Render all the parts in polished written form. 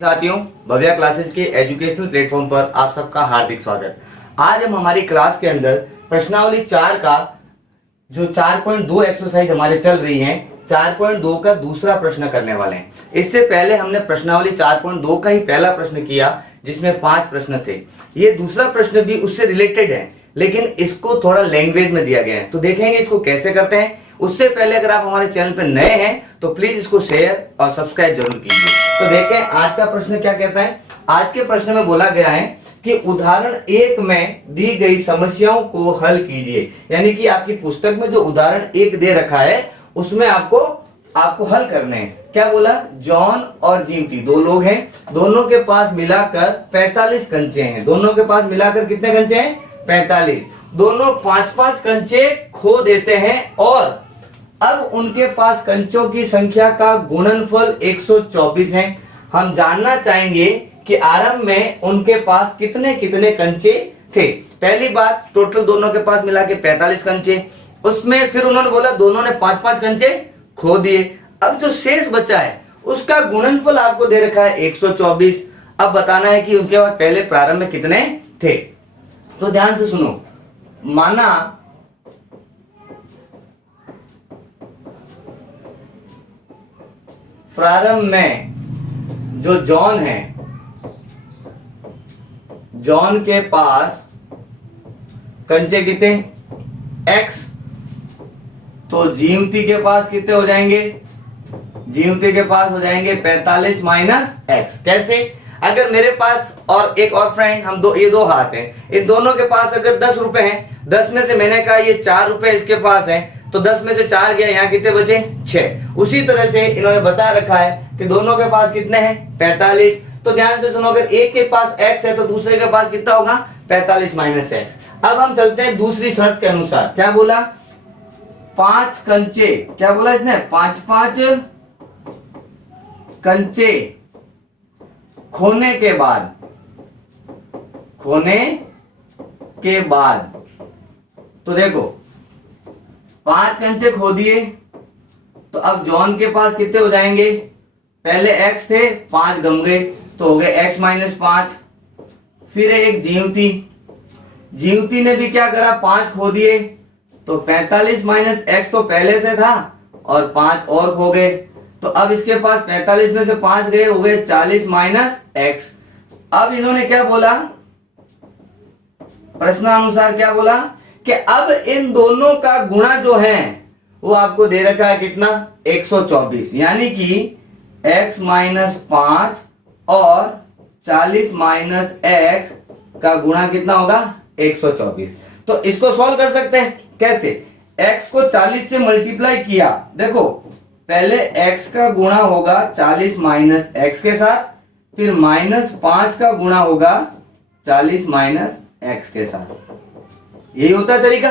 साथियों, भव्या क्लासेस के educational platform पर आप सबका हार्दिक स्वागत। आज हम हमारी क्लास के अंदर प्रश्नावली 4 का जो 4.2 एक्सरसाइज हमारे चल रही है 4.2 का दूसरा प्रश्न करने वाले हैं। इससे पहले हमने प्रश्नावली 4.2 का ही पहला प्रश्न किया जिसमें 5 प्रश्न थे। ये दूसरा प्रश्न भी उससे रिलेटेड है लेकिन इसको थोड़ा लैंग्वेज में दिया गया है, तो देखेंगे इसको कैसे करते हैं। उससे पहले अगर आप हमारे चैनल पर नए हैं तो प्लीज इसको शेयर और सब्सक्राइब जरूर कीजिए। तो देखें आज का प्रश्न क्या कहता है। आज के प्रश्न में बोला गया है कि उदाहरण 1 में दी गई समस्याओं को हल कीजिए। यानी कि आपकी पुस्तक में जो उदाहरण 1 दे रखा है उसमें आपको हल करने हैं। क्या बोला? जॉन और जीवती दो लोग हैं, दोनों के पास मिलाकर 45 कंचे हैं। दोनों के पास मिलाकर कितने कंचे हैं? 45। दोनों 5-5 कंचे खो देते हैं और अब उनके पास कंचों की संख्या का गुणनफल 124 है। हम जानना चाहेंगे कि आरंभ में उनके पास कितने कितने कंचे थे। पहली बात, टोटल दोनों के पास मिला के 45 कंचे, उसमें फिर उन्होंने बोला दोनों ने 5-5 कंचे खो दिए। अब जो शेष बचा है उसका गुणनफल आपको दे रखा है 124। अब बताना है कि उनके पास पहले प्रारंभ में कितने थे। तो ध्यान से सुनो। माना प्रारंभ में जो जॉन है, जॉन के पास कंचे कितने? x। तो जीवती के पास कितने हो जाएंगे? जीवती के पास हो जाएंगे 45 माइनस x। कैसे? अगर मेरे पास और एक और फ्रेंड, हम ये दो हाथ हैं, इन दोनों के पास अगर 10 रुपए हैं, 10 में से मैंने कहा ये 4 रुपए इसके पास है, तो 10 में से 4 गया, यहाँ कितने बचे? 6। उसी तरह से इन्होंने बता रखा है कि दोनों के पास कितने हैं? 45। तो ध्यान से सुनो, अगर एक के पास x है तो दूसरे के पास कितना होगा? 45 माइनस x। अब हम चलते हैं दूसरी शर्त के अनुसार। क्या बोला? 5 कंचे, क्या बोला इसने? 5-5 कंचे खोने के बाद तो देखो 5 कंचे खो दिए, तो अब जॉन के पास कितने हो जाएंगे? पहले x थे, 5 गम गए तो हो गए x माइनस 5। फिर एक जीवती ने भी क्या करा? 5 खो दिए, तो 45 माइनस x तो पहले से था और 5 और खो गए, तो अब इसके पास 45 में से 5 गए, हो गए 40 माइनस x। अब इन्होंने क्या बोला? प्रश्नानुसार क्या बोला कि अब इन दोनों का गुणा जो है वो आपको दे रखा है कितना? 124। यानी कि x माइनस 5 और 40 माइनस x का गुणा कितना होगा? 124। तो इसको सॉल्व कर सकते हैं। कैसे? x को 40 से मल्टीप्लाई किया, देखो पहले x का गुणा होगा 40 माइनस x के साथ, फिर माइनस 5 का गुणा होगा 40 माइनस x के साथ। यही होता है तरीका।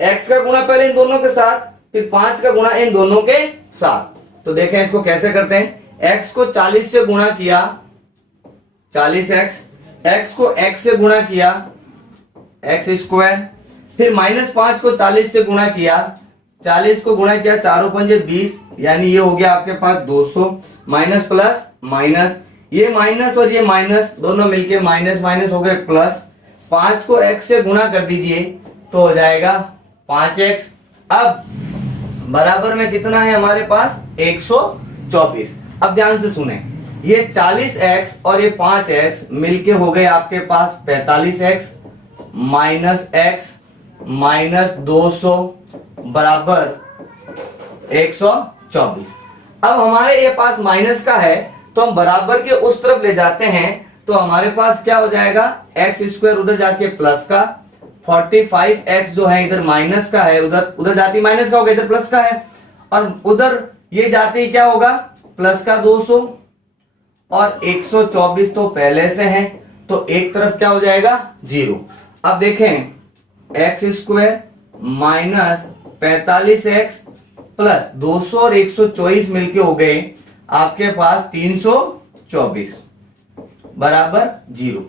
x का गुणा पहले इन दोनों के साथ, फिर 5 का गुणा इन दोनों के साथ। तो देखें इसको कैसे करते हैं। x को 40 से गुणा किया 40x, x को x से गुणा किया x स्क्वायर, फिर माइनस 5 को 40 से गुणा किया, 40 को गुणा किया 4 पंजे 20, यानी ये हो गया आपके पास 200। माइनस प्लस माइनस, ये माइनस और ये माइनस दोनों मिलके माइनस माइनस हो गए प्लस। 5 को x से गुणा कर दीजिए तो हो जाएगा 5x। अब बराबर में कितना है हमारे पास? 124। अब ध्यान से सुने, ये 40x और ये 5x मिलके हो गए आपके पास 45x माइनस x माइनस 200 बराबर 124। अब हमारे ये पास माइनस का है तो हम बराबर के उस तरफ ले जाते हैं, तो हमारे पास क्या हो जाएगा? एक्स स्क्वायर उधर जाके प्लस का, 45x जो है इधर माइनस का है, उधर जाती माइनस का होगा, इधर प्लस का है, और उधर ये जाते ही क्या होगा? प्लस का 200 और 124 तो पहले से है, तो एक तरफ क्या हो जाएगा? 0। अब देखें x square minus 45x plus 200 और 124 मिलके हो गए आपके पास 324 बराबर 0।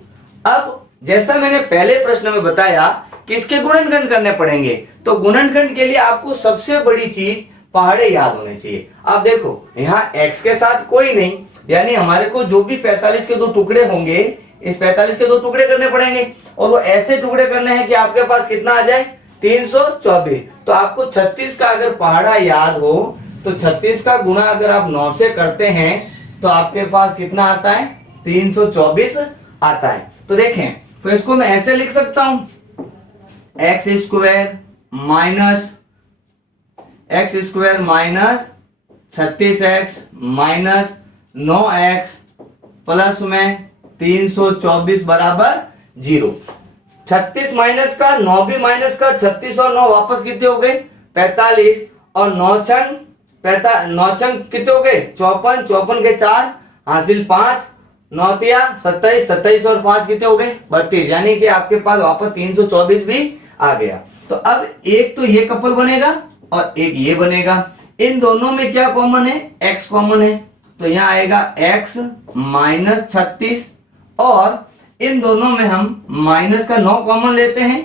अब जैसा मैंने पहले प्रश्न में बताया कि इसके गुणनखंड करने पड़ेंगे, तो गुणनखंड के लिए आपको सबसे बड़ी चीज पहाड़े याद होने चाहिए। अब देखो यहाँ x के साथ कोई नहीं, यानी हमारे को जो भी 45 के दो टुकड़े होंगे, इस 45 के दो टुकड़े करने पड़ेंगे और वो ऐसे टुकड़े करने हैं कि आपके पास कितना आ जाए 324। तो आपको 36 का अगर पहाड़ा याद हो तो 36 का गुणा अगर आप 9 से करते हैं तो आपके पास कितना आता है 324 आता है। तो देखें, तो इसको मैं ऐसे लिख सकता हूं x square minus 36x minus 9x plus में 324 बराबर 0। 36 माइनस का 9 भी माइनस का, 36 और 9 वापस कितने हो गए 45 और 9 छंग कितने हो गए 54, 54 के 4 हासिल 5, 9 तिया 27, 27 और 5 कितने हो गए 32, यानी कि आपके पास वापस 324 भी आ गया। तो अब एक तो ये कपल बनेगा और एक ये बनेगा, इन दोनों में क्या कॉमन है x कॉमन है, तो यहां आएगा x माइनस 36 और इन दोनों में हम माइनस का 9 कॉमन लेते हैं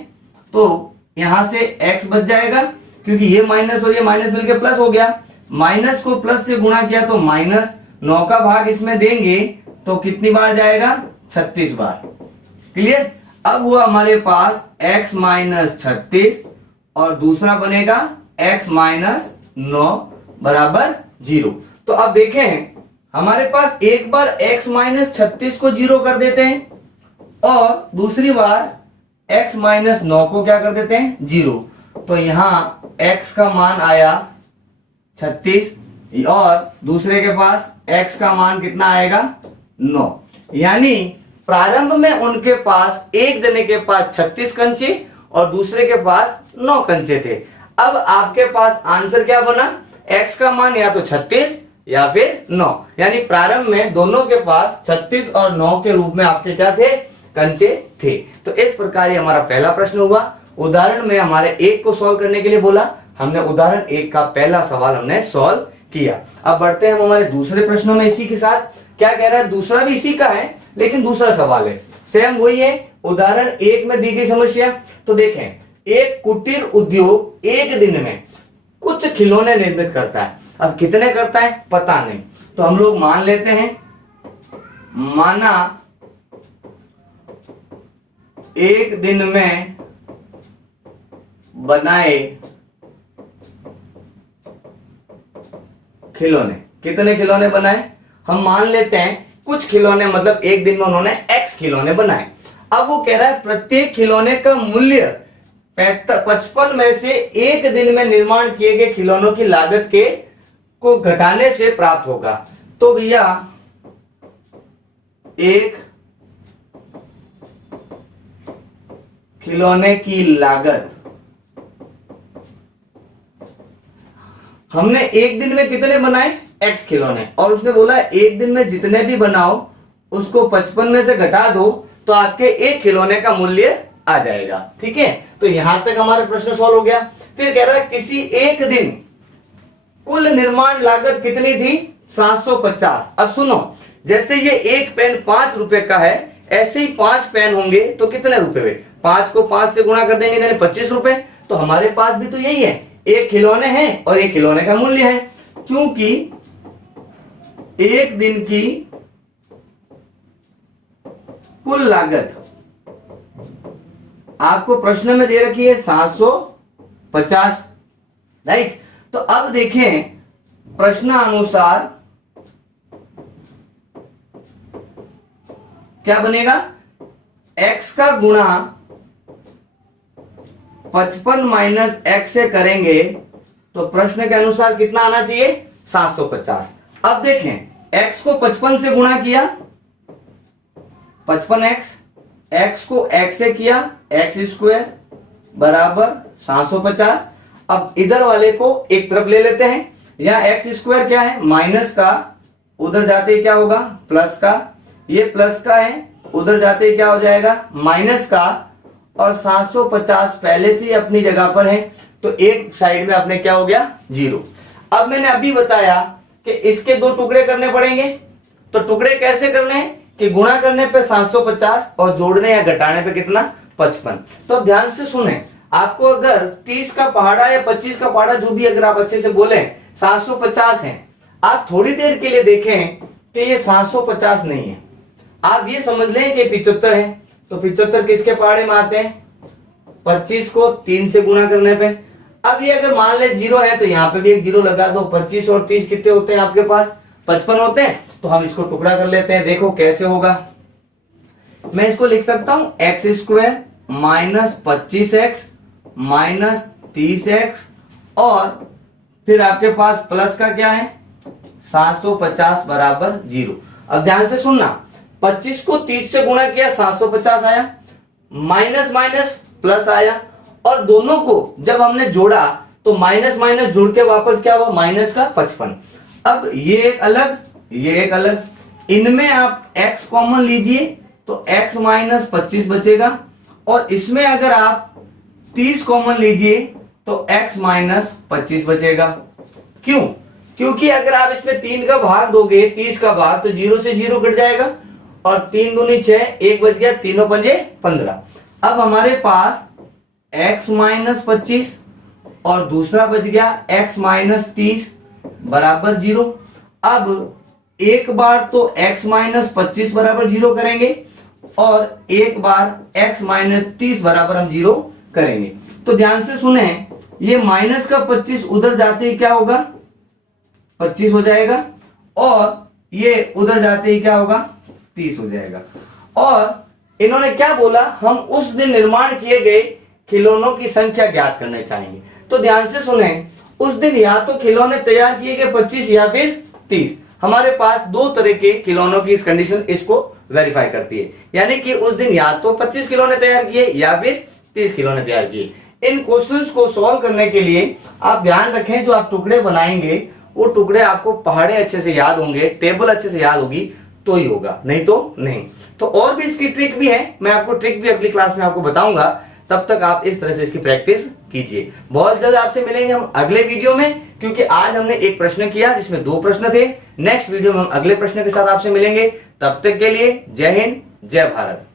तो यहां से x बच जाएगा, क्योंकि ये माइनस और ये माइनस मिलके प्लस हो गया, माइनस को प्लस से गुणा किया तो माइनस 9 का भाग इसमें देंगे तो कितनी बार जाएगा 36 बार। क्लियर। अब हुआ हमारे पास x माइनस 36 और दूसरा बनेगा x माइनस 9 बराबर 0। तो अब देखें हमारे पास एक बार x माइनस 36 को 0 कर देते हैं और दूसरी बार x माइनस 9 को क्या कर देते हैं 0। तो यहां x का मान आया 36 और दूसरे के पास x का मान कितना आएगा 9। यानी प्रारंभ में उनके पास एक जने के पास 36 कंचे और दूसरे के पास 9 कंचे थे। अब आपके पास आंसर क्या बना, x का मान या तो 36 या फिर 9, यानी प्रारंभ में दोनों के पास 36 और 9 के रूप में आपके क्या थे कंचे थे। तो इस प्रकार ये हमारा पहला प्रश्न हुआ। उदाहरण में हमारे एक को सॉल्व करने के लिए बोला, हमने उदाहरण एक का पहला सवाल हमने सॉल्व किया। अब बढ़ते हैं हम हमारे दूसरे प्रश्नों में। इसी के साथ क्या कह रहा है, दूसरा भी इसी का है लेकिन दूसरा सवाल है, सेम वही है। उदाहरण एक में दी गई समस्या, तो देखें एक कुटीर उद्योग एक दिन में कुछ खिलौने निर्मित करता है। अब कितने करता है पता नहीं, तो हम लोग मान लेते हैं, माना एक दिन में बनाए खिलौने, कितने खिलौने बनाए हम मान लेते हैं कुछ खिलौने, मतलब एक दिन में उन्होंने x खिलौने बनाए। अब वो कह रहा है प्रत्येक खिलौने का मूल्य 55 में से एक दिन में निर्माण किए गए खिलौनों की लागत के को घटाने से प्राप्त होगा। तो भैया एक खिलौने की लागत, हमने एक दिन में कितने बनाए x खिलौने और उसने बोला एक दिन में जितने भी बनाओ उसको 55 में से घटा दो तो आपके एक खिलौने का मूल्य आ जाएगा। ठीक है, तो यहां तक हमारा प्रश्न सॉल्व हो गया। फिर कह रहा है किसी एक दिन कुल निर्माण लागत कितनी थी 750। अब सुनो, जैसे ये एक पेन 5 रुपए का है, ऐसे ही 5 पेन होंगे तो कितने रुपए हुए, 5 को 5 से गुणा कर देंगे यानी 25 रुपए। तो हमारे पास भी तो यही है, एक खिलौने हैं और एक खिलौने का मूल्य है। चूंकि एक दिन की कुल लागत आपको प्रश्न में दे रखी है 750, राइट। तो अब देखें प्रश्न अनुसार क्या बनेगा, x का गुणा 55 माइनस x से करेंगे तो प्रश्न के अनुसार कितना आना चाहिए 750। अब देखें x को 55 से गुणा किया 55x, x को x से किया x स्क्वायर बराबर 750। अब इधर वाले को एक तरफ ले लेते हैं, यहां x स्क्वायर क्या है माइनस का, उधर जाते ही क्या होगा प्लस का, ये प्लस का है उधर जाते ही क्या हो जाएगा माइनस का, और 750 पहले से ही अपनी जगह पर है तो एक साइड में अपने क्या हो गया 0। अब मैंने अभी बताया कि इसके दो टुकड़े करने पड़ेंगे, तो टुकड़े कैसे करने हैं कि गुणा करने पे 750 और जोड़ने या घटाने पे कितना 55। तो ध्यान से सुने, आपको अगर 30 का पहाड़ा या 25 का पहाड़ा जो भी अगर आप अच्छे से बोले 750 है, आप थोड़ी देर के लिए देखें कि ये 750 नहीं है। आप ये समझ लें कि 75 है, तो 75 किसके पहाड़े में आते हैं? 25 को 3 से गुणा करने पे। अब ये अगर मान ले 0 है तो यहाँ पे भी एक 0 लगा दो। 25 और 30 कितने होते हैं आपके पास? 55 होते हैं। तो हम इसको टुकड़ा कर लेते हैं, देखो कैसे होगा। मैं इसको लिख सकता हूं x square minus 25x minus 30x और फिर आपके पास प्लस का क्या है? 750 बराबर 0। अब ध्यान से सुनना, 25 को 30 से गुणा किया 750 आया, माइनस माइनस प्लस आया, और दोनों को जब हमने जोड़ा तो माइनस माइनस जुड़ के वापस क्या हुआ? माइनस का 55। अब ये एक अलग, ये एक अलग, इनमें आप x कॉमन लीजिए तो x माइनस 25 बचेगा, और इसमें अगर आप 30 कॉमन लीजिए तो x माइनस 25 बचेगा। क्यों? क्योंकि अगर आप इसमें 3 का भाग दोगे, 30 का भाग, तो 0 से 0 कट जाएगा, और 3 दूनी 6, 1 बच गया, 3 पंजे 15। अब हमारे पास x माइनस 25 और दूसरा बच गया x माइनस 30 बराबर 0। अब एक बार तो x माइनस 25 बराबर 0 करेंगे और एक बार x माइनस 30 बराबर हम 0 करेंगे। तो ध्यान से सुने, ये माइनस का 25 उधर जाते ही क्या होगा? 25 हो जाएगा, और ये उधर जाते ही क्या होगा? 30 हो जाएगा। और इन्होंने क्या बोला? हम उस दिन निर्माण किए गए खिलौनों की संख्या ज्ञात करना चाहेंगे। तो ध्यान से सुने, उस दिन या तो खिलौने तैयार किए गए 25 या फिर 30। हमारे पास दो तरह के खिलौनों की इस कंडीशन इसको वेरीफाई करती है, यानी कि उस दिन या तो 25 खिलौने तैयार किए या फिर 30 खिलौने तैयार किए। इन क्वेश्चंस को सॉल्व करने के लिए आप ध्यान रखें, जो आप टुकड़े बनाएंगे वो टुकड़े आपको पहाड़े अच्छे से याद होंगे, टेबल अच्छे से याद होगी तो ही होगा, नहीं तो नहीं। तो और भी इसकी ट्रिक भी है, मैं आपको ट्रिक भी अगली क्लास में आपको बताऊंगा। तब तक आप इस तरह से इसकी प्रैक्टिस कीजिए। बहुत जल्द आपसे मिलेंगे हम अगले वीडियो में, क्योंकि आज हमने एक प्रश्न किया जिसमें 2 प्रश्न थे। नेक्स्ट वीडियो में हम अगले प्रश्न के साथ आपसे मिलेंगे। तब तक के लिए जय हिंद, जय भारत।